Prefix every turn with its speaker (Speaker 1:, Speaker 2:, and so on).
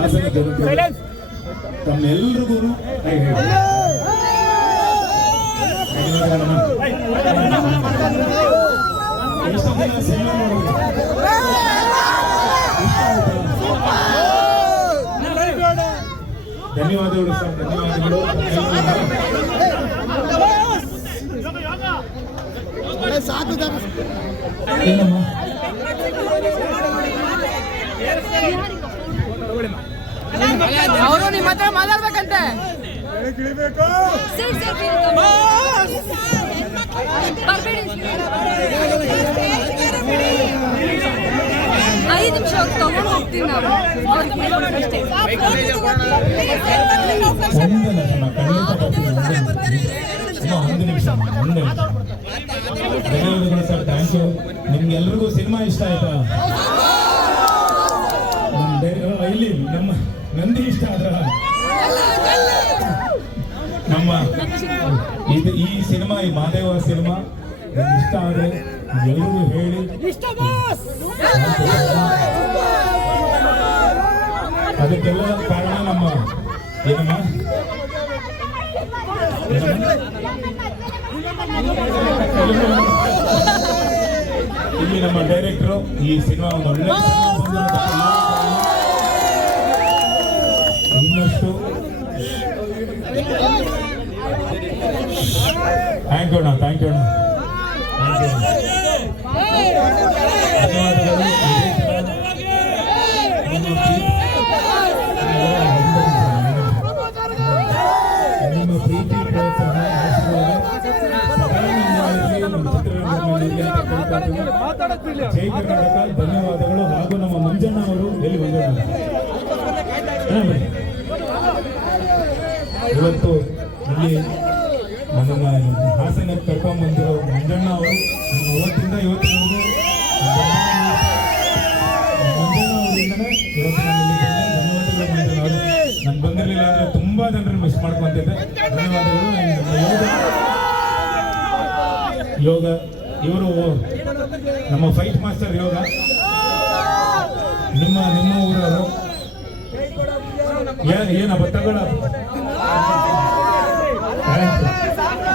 Speaker 1: ಹಾಸನ ಜನತೆ ತಮ್ಮೆಲ್ಲರಿಗೂ? ಧನ್ಯವಾದಗಳು. ಸರ್ ಧನ್ಯವಾದಗಳು ಏನಮ್ಮ
Speaker 2: ಅವರು ನಿಮ್ಮ ಹತ್ರ ಮಾತಾಡ್ಬೇಕಂತೆ.
Speaker 3: ಸರ್ ಸರ್ ಬರಬೇಡಿ. ಐದು ನಿಮಿಷ ತಗೊಂಡು ಹೋಗ್ತೀವಿ ನಾವು. ಅವ್ರಿಗೆ ಅಷ್ಟೇ
Speaker 1: ಒಂದು ನಿಮಿಷ ಖಂಡಿತ ಒಂದು ನಿಮಿಷ ಒಂದು ಧನ್ಯವಾದಗಳು ಸರ್ ಥ್ಯಾಂಕ್ ಯು ನಿಮ್ಗೆಲ್ರಿಗೂ ಸಿನಿಮಾ ಇಷ್ಟ ಆಯ್ತಾ ಇಲ್ಲಿ ನಮ್ಮ ನಂದಿ ಇಷ್ಟ ಆದ್ರ ನಮ್ಮ ಇದು ಈ ಸಿನಿಮಾ ಈ ಮಾದೇವ ಸಿನಿಮಾ ಇಷ್ಟ ಆದ್ರೆ ಎಲ್ಲರೂ ಹೇಳಿ. ಅದಕ್ಕೆಲ್ಲ ಕಾರಣ ನಮ್ಮ ಏನಮ್ಮ? ಇಲ್ಲಿ ನಮ್ಮ ಡೈರೆಕ್ಟ್ರು ಈ ಸಿನಿಮಾ ಒಂದು ಒಳ್ಳೆ ಸದಾ ನಮ್ಮಲ್ಲಿರಲಿ, ನಮ್ಮ ಚಿತ್ರರಂಗದಲ್ಲಿ ಅಂತ ಕೇಳ್ಕೊಳ್ತೀನಿ. ಜೈ ಕರ್ನಾಟಕ ಧನ್ಯವಾದಗಳು ಹಾಗೂ ನಮ್ಮ ಮಂಜಣ್ಣ ಅವರು ಎಲ್ಲಿ ಬಂದಿದ್ದಾರೆ ಇವತ್ತು ಇಲ್ಲಿ ನನ್ನ ಹಾಸನ ಕರ್ಕೊಂಡ್ ಬಂದಿರೋ ಮಂಜಣ್ಣ ಅವರು ನನ್ನ ಅವತ್ತಿಂದ ಇವತ್ತಿನವರೆಗೂ ಮಂಜಣ್ಣ ಅವರಿಂದನೇ ಇವತ್ತು ನಾನು ಬಂದಿರಲಿಲ್ಲ ತುಂಬಾ ಜನರನ್ನು ಮಿಸ್ ಮಾಡ್ಕೊಂತಿದ್ದೆ. ಧನ್ಯವಾದಗಳು. ಯೋಗ ಯೋಗ, ಇವರು ನಮ್ಮ ಫೈಟ್ ಮಾಸ್ಟರ್ ಯೋಗ. ನಿಮ್ಮ ನಿಮ್ಮ ಊರವರು. ಏನ ಏನಪ್ಪ ತಗೊಳ Gracias.